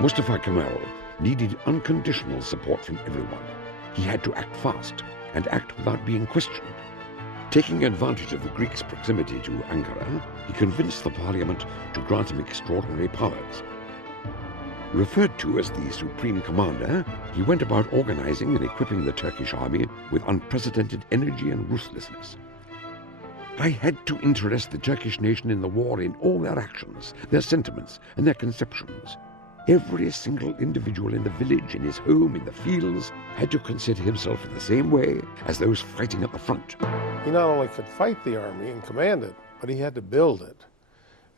Mustafa Kemal needed unconditional support from everyone. He had to act fast and act without being questioned. Taking advantage of the Greeks' proximity to Ankara, he convinced the parliament to grant him extraordinary powers. Referred to as the Supreme Commander, he went about organizing and equipping the Turkish army with unprecedented energy and ruthlessness. I had to interest the Turkish nation in the war in all their actions, their sentiments, and their conceptions. Every single individual in the village, in his home, in the fields, had to consider himself in the same way as those fighting at the front. He not only could fight the army and command it, but he had to build it.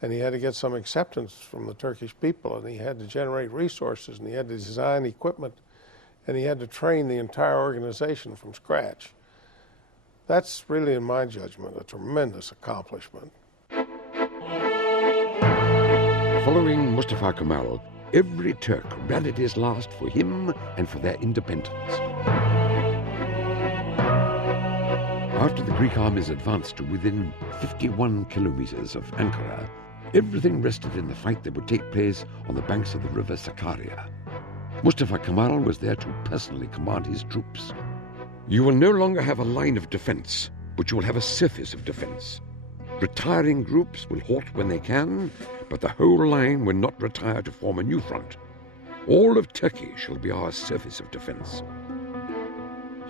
And he had to get some acceptance from the Turkish people, and he had to generate resources, and he had to design equipment, and he had to train the entire organization from scratch. That's really, in my judgment, a tremendous accomplishment. Following Mustafa Kemal, every Turk rallied his last for him and for their independence. After the Greek armies advanced to within 51 kilometers of Ankara, everything rested in the fight that would take place on the banks of the river Sakarya. Mustafa Kemal was there to personally command his troops. You will no longer have a line of defense, but you will have a surface of defense. Retiring groups will halt when they can, but the whole line will not retire to form a new front. All of Turkey shall be our surface of defense.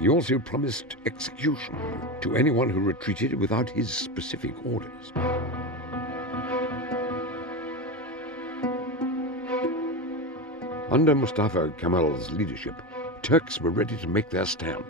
He also promised execution to anyone who retreated without his specific orders. Under Mustafa Kemal's leadership, Turks were ready to make their stand.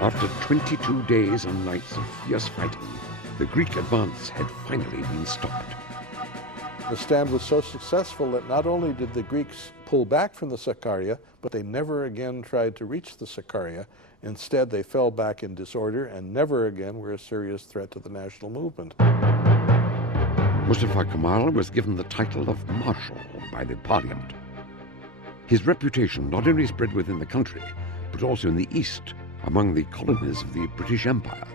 After 22 days and nights of fierce fighting, the Greek advance had finally been stopped. The stand was so successful that not only did the Greeks pull back from the Sakarya, but they never again tried to reach the Sakarya. Instead, they fell back in disorder and never again were a serious threat to the national movement. Mustafa Kemal was given the title of Marshal by the parliament. His reputation not only spread within the country, but also in the east, among the colonies of the British Empire.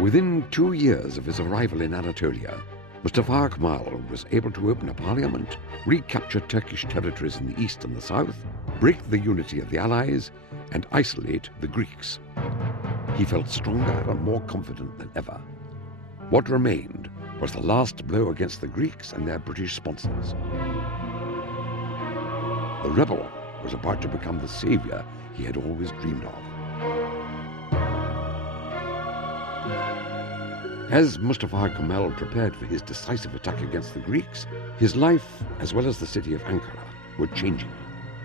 Within 2 years of his arrival in Anatolia, Mustafa Kemal was able to open a parliament, recapture Turkish territories in the east and the south, break the unity of the Allies, and isolate the Greeks. He felt stronger and more confident than ever. What remained was the last blow against the Greeks and their British sponsors. The rebel was about to become the savior he had always dreamed of. As Mustafa Kemal prepared for his decisive attack against the Greeks, his life, as well as the city of Ankara, were changing.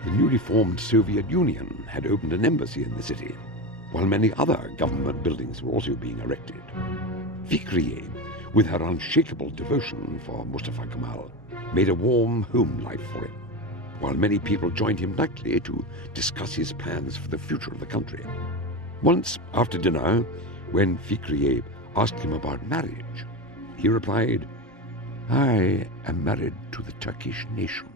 The newly formed Soviet Union had opened an embassy in the city, while many other government buildings were also being erected. Fikriye, with her unshakable devotion for Mustafa Kemal, made a warm home life for him, while many people joined him nightly to discuss his plans for the future of the country. Once, after dinner, when Fikriye asked him about marriage, he replied, "I am married to the Turkish nation."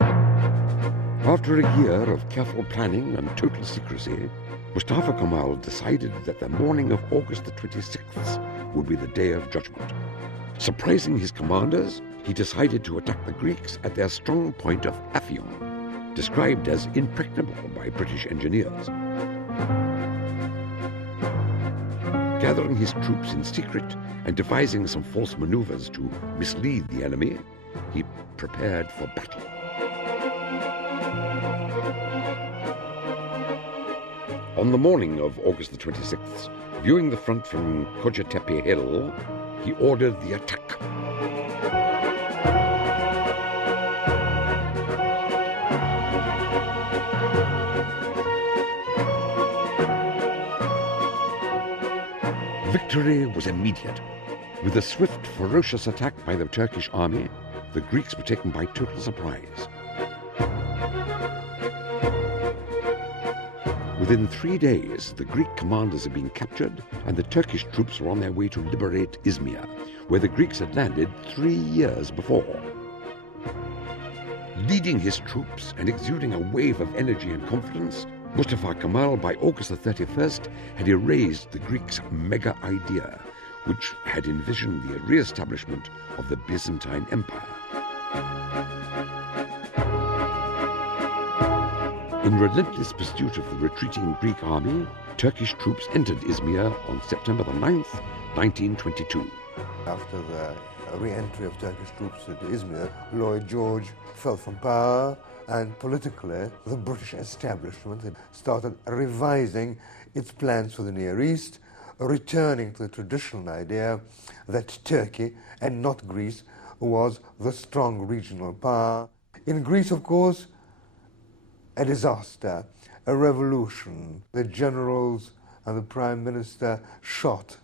After a year of careful planning and total secrecy, Mustafa Kemal decided that the morning of August the 26th would be the day of judgment. Surprising his commanders, he decided to attack the Greeks at their strong point of Afyon, described as impregnable by British engineers. Gathering his troops in secret and devising some false maneuvers to mislead the enemy, he prepared for battle. On the morning of August the 26th, viewing the front from Kocatepe Hill, he ordered the attack. Victory was immediate. With a swift, ferocious attack by the Turkish army, the Greeks were taken by total surprise. Within 3 days, the Greek commanders had been captured, and the Turkish troops were on their way to liberate Izmir, where the Greeks had landed 3 years before. Leading his troops and exuding a wave of energy and confidence, Mustafa Kemal, by August the 31st, had erased the Greeks' mega idea, which had envisioned the re-establishment of the Byzantine Empire. In relentless pursuit of the retreating Greek army, Turkish troops entered Izmir on September the 9th, 1922. After the re-entry of Turkish troops into Izmir, Lloyd George fell from power, and politically the British establishment had started revising its plans for the Near East, returning to the traditional idea that Turkey, and not Greece, was the strong regional power. In Greece, of course, a disaster, a revolution. The generals and the prime minister shot,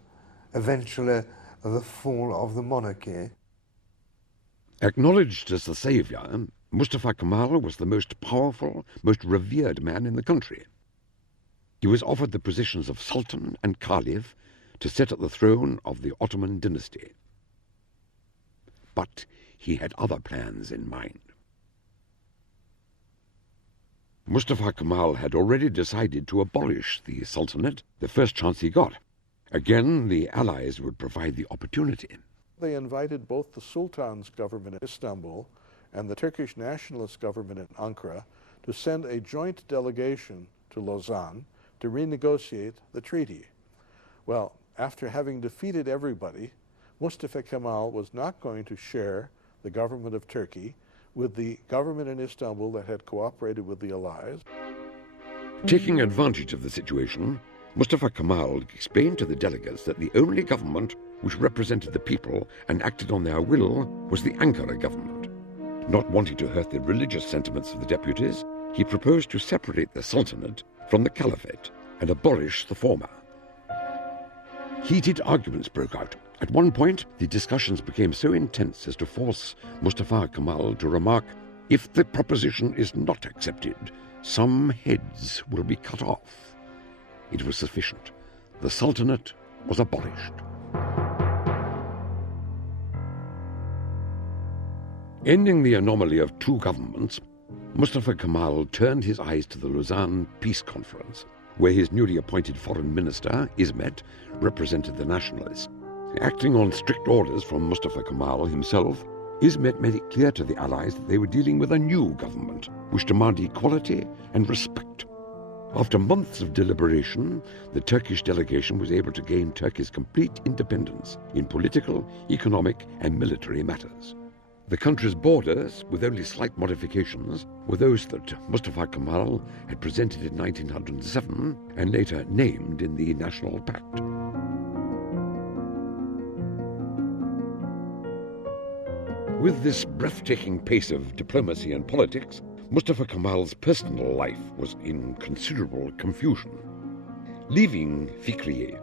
eventually the fall of the monarchy. Acknowledged as the savior, Mustafa Kemal was the most powerful, most revered man in the country. He was offered the positions of Sultan and Caliph to sit at the throne of the Ottoman dynasty. But he had other plans in mind. Mustafa Kemal had already decided to abolish the Sultanate the first chance he got. Again, the Allies would provide the opportunity. They invited both the Sultan's government in Istanbul and the Turkish nationalist government in Ankara to send a joint delegation to Lausanne to renegotiate the treaty. Well, after having defeated everybody, Mustafa Kemal was not going to share the government of Turkey with the government in Istanbul that had cooperated with the Allies. Taking advantage of the situation, Mustafa Kemal explained to the delegates that the only government which represented the people and acted on their will was the Ankara government. Not wanting to hurt the religious sentiments of the deputies, he proposed to separate the Sultanate from the Caliphate and abolish the former. Heated arguments broke out. At one point, the discussions became so intense as to force Mustafa Kemal to remark, "If the proposition is not accepted, some heads will be cut off." It was sufficient. The Sultanate was abolished. Ending the anomaly of two governments, Mustafa Kemal turned his eyes to the Lausanne Peace Conference, where his newly appointed foreign minister, İsmet, represented the nationalists. Acting on strict orders from Mustafa Kemal himself, İsmet made it clear to the Allies that they were dealing with a new government, which demanded equality and respect. After months of deliberation, the Turkish delegation was able to gain Turkey's complete independence in political, economic, and military matters. The country's borders, with only slight modifications, were those that Mustafa Kemal had presented in 1907 and later named in the National Pact. With this breathtaking pace of diplomacy and politics, Mustafa Kemal's personal life was in considerable confusion. Leaving Fikriye